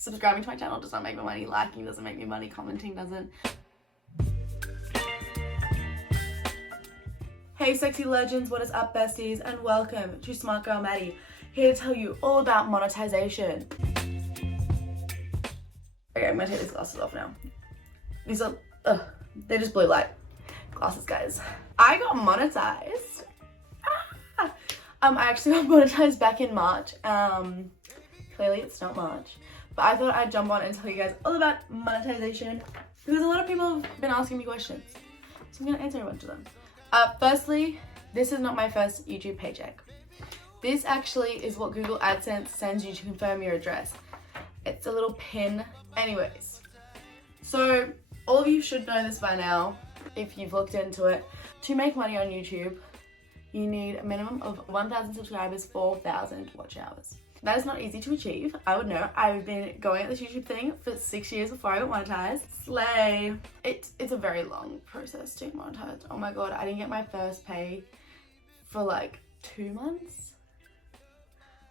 Subscribing to my channel does not make me money. Liking doesn't make me money. Commenting doesn't. Hey sexy legends, what is up besties, and welcome to Smart Girl Maddie, here to tell you all about monetization. Okay, I'm gonna take these glasses off now. These are, they're just blue light glasses, guys. I got monetized. I actually got monetized back in March. Clearly it's not March, but I thought I'd jump on and tell you guys all about monetization because a lot of people have been asking me questions, so I'm gonna answer a bunch of them. Firstly, this is not my first YouTube paycheck. This actually is what Google AdSense sends you to confirm your address. It's a little pin. Anyways, so all of you should know this by now if you've looked into it. To make money on YouTube, you need a minimum of 1,000 subscribers, 4,000 watch hours. That is not easy to achieve. I would know. I've been going at this YouTube thing for 6 years before I got monetized. Slay. It's a very long process to get monetized. Oh my god, I didn't get my first pay for like 2 months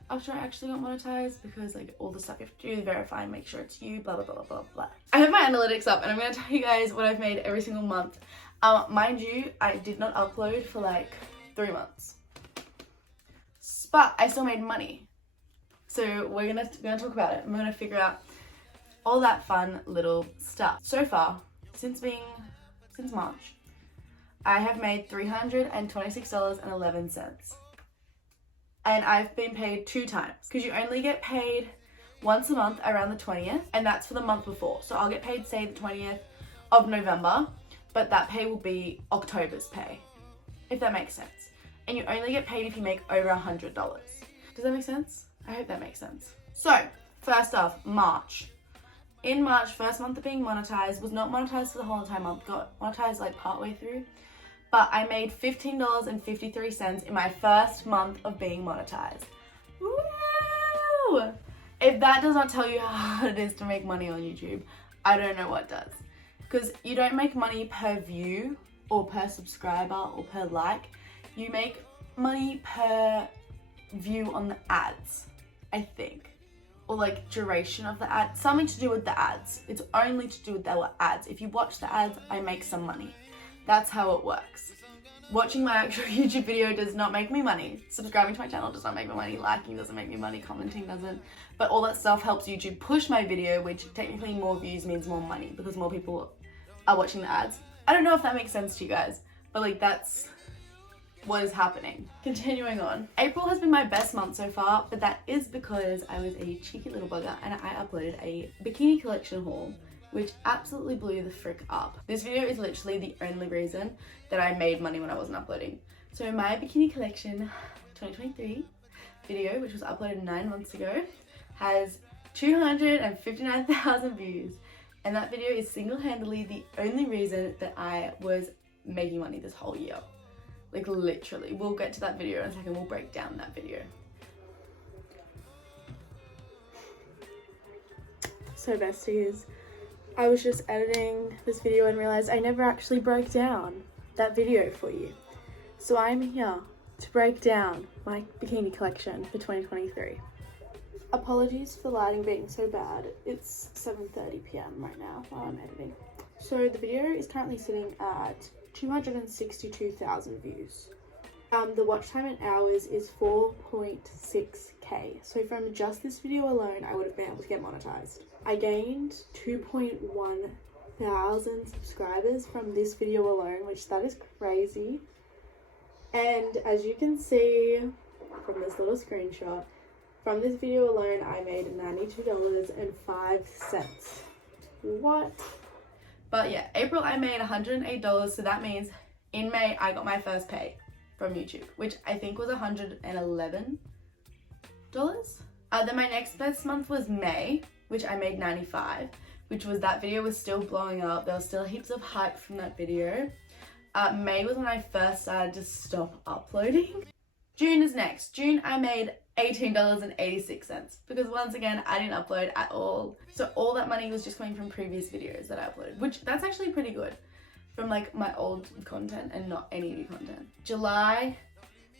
after I actually got monetized, because like all the stuff you have to do, verify and make sure it's you, blah blah blah blah blah. I have my analytics up and I'm gonna tell you guys what I've made every single month. Mind you, I did not upload for like 3 months, but I still made money. So we're gonna talk about it. I'm gonna figure out all that fun little stuff. So far, since March, I have made $326.11. And I've been paid 2 times, because you only get paid once a month around the 20th, and that's for the month before. So I'll get paid, say, the 20th of November, but that pay will be October's pay, if that makes sense. And you only get paid if you make over $100. Does that make sense? I hope that makes sense. So, first off, March. In March, first month of being monetized, was not monetized for the whole entire month, got monetized like partway through. But I made $15.53 in my first month of being monetized. Woo! If that does not tell you how hard it is to make money on YouTube, I don't know what does. Because you don't make money per view or per subscriber or per like. You make money per view on the ads, I think. Or like duration of the ad. Something to do with the ads. It's only to do with the ads. If you watch the ads, I make some money. That's how it works. Watching my actual YouTube video does not make me money. Subscribing to my channel does not make me money. Liking doesn't make me money. Commenting doesn't. But all that stuff helps YouTube push my video, which technically more views means more money because more people are watching the ads. I don't know if that makes sense to you guys, but like that's what is happening. Continuing on. April has been my best month so far, but that is because I was a cheeky little bugger and I uploaded a bikini collection haul, which absolutely blew the frick up. This video is literally the only reason that I made money when I wasn't uploading. So my bikini collection 2023 video, which was uploaded 9 months ago, has 259,000 views. And that video is single-handedly the only reason that I was making money this whole year. Like literally. We'll get to that video in a second. We'll break down that video. So besties, I was just editing this video and realized I never actually broke down that video for you. So I'm here to break down my bikini collection for 2023. Apologies for the lighting being so bad. It's 7:30 p.m. right now while I'm editing. So the video is currently sitting at 262,000 views. The watch time in hours is 4.6k. So from just this video alone, I would have been able to get monetized. I gained 2.1 thousand subscribers from this video alone, which that is crazy. And as you can see from this little screenshot, from this video alone, I made $92.05. What? But yeah, April I made $108, so that means in May I got my first pay from YouTube, which I think was $111. Then my next best month was May, which I made $95, which was that video was still blowing up. There was still heaps of hype from that video. May was when I first started to stop uploading. June is next. June I made $18.86 because once again I didn't upload at all, so all that money was just coming from previous videos that I uploaded, which that's actually pretty good from like my old content and not any new content. July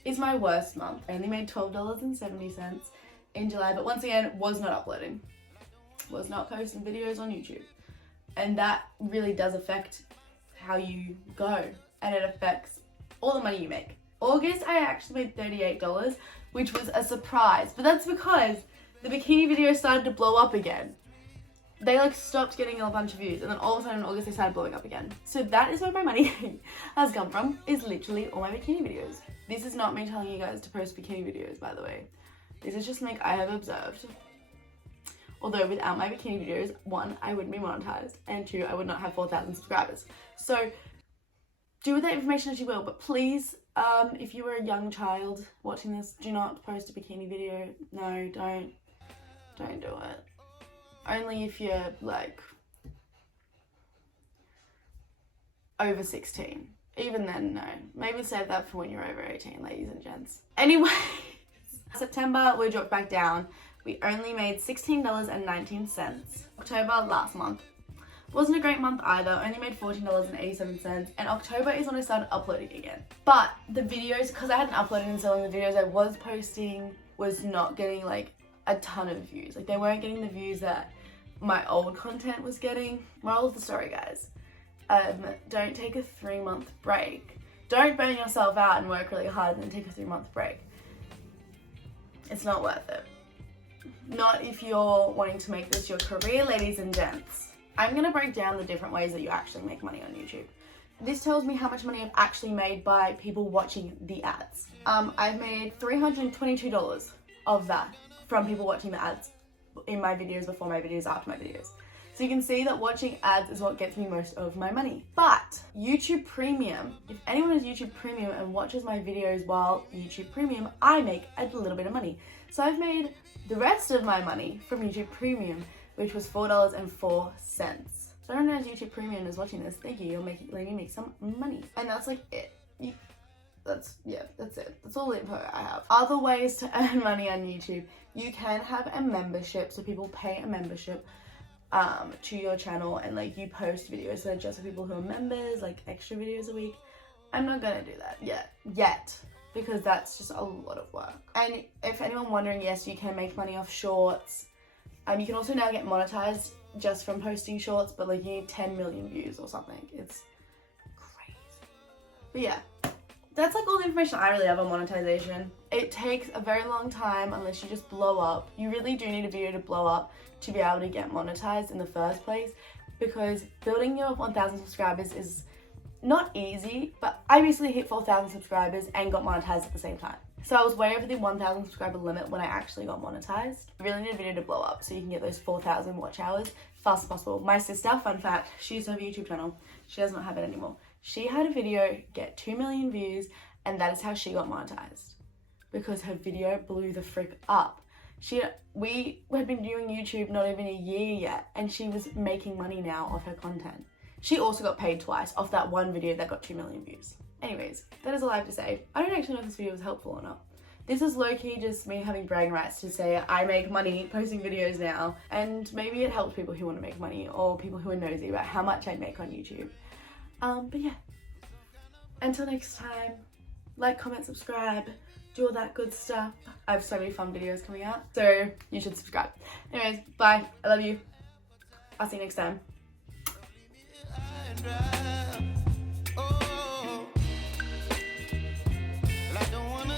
is my worst month. I only made $12.70 in July, but once again was not uploading. was not posting videos on YouTube. And that really does affect how you go, and it affects all the money you make. August, I actually made $38, which was a surprise, but that's because the bikini video started to blow up again. They like stopped getting a bunch of views, and then all of a sudden in August they started blowing up again. So that is where my money has come from, is literally all my bikini videos. This is not me telling you guys to post bikini videos, by the way. This is just something I have observed. Although without my bikini videos, 1, I wouldn't be monetized, and 2, I would not have 4,000 subscribers. So do with that information as you will, but please, if you are a young child watching this, do not post a bikini video. No, don't do it. Only if you're like over 16. Even then, no. Maybe save that for when you're over 18, ladies and gents. Anyway, September we dropped back down. We only made $16.19. October last month wasn't a great month either. Only made $14.87, and October is when I started uploading again. But the videos, because I hadn't uploaded in so long, the videos I was posting was not getting like a ton of views. Like they weren't getting the views that my old content was getting. Moral of the story, guys, don't take a 3-month break. Don't burn yourself out and work really hard and then take a 3-month break. It's not worth it. Not if you're wanting to make this your career, ladies and gents. I'm gonna break down the different ways that you actually make money on YouTube. This tells me how much money I've actually made by people watching the ads. I've made $322 of that from people watching the ads in my videos, before my videos, after my videos. So you can see that watching ads is what gets me most of my money. But YouTube Premium, if anyone has YouTube Premium and watches my videos while YouTube Premium, I make a little bit of money. So I've made the rest of my money from YouTube Premium, which was $4.04. So I don't know if YouTube Premium is watching this. Thank you. You're letting me make some money. And that's like it. That's it. That's all the info I have. Other ways to earn money on YouTube. You can have a membership, so people pay a membership to your channel, and like you post videos that are just for people who are members, like extra videos a week. I'm not gonna do that yet, because that's just a lot of work. And if anyone wondering, yes, you can make money off shorts. You can also now get monetized just from posting shorts, but like you need 10 million views or something. It's crazy. But yeah, that's like all the information I really have on monetization. It takes a very long time unless you just blow up. You really do need a video to blow up to be able to get monetized in the first place, because building your 1,000 subscribers is not easy, but I basically hit 4,000 subscribers and got monetized at the same time. So I was way over the 1,000 subscriber limit when I actually got monetized. You really need a video to blow up so you can get those 4,000 watch hours fast as possible. My sister, fun fact, she used to have a YouTube channel. She does not have it anymore. She had a video get 2 million views, and that is how she got monetized, because her video blew the frick up. We had been doing YouTube not even a year yet, and she was making money now off her content. She also got paid twice off that one video that got 2 million views. Anyways, that is all I have to say. I don't actually know if this video was helpful or not. This is low-key just me having bragging rights to say I make money posting videos now, and maybe it helps people who want to make money, or people who are nosy about how much I make on YouTube. But yeah, until next time, like, comment, subscribe, do all that good stuff. I have so many fun videos coming out, so you should subscribe. Anyways, bye. I love you. I'll see you next time.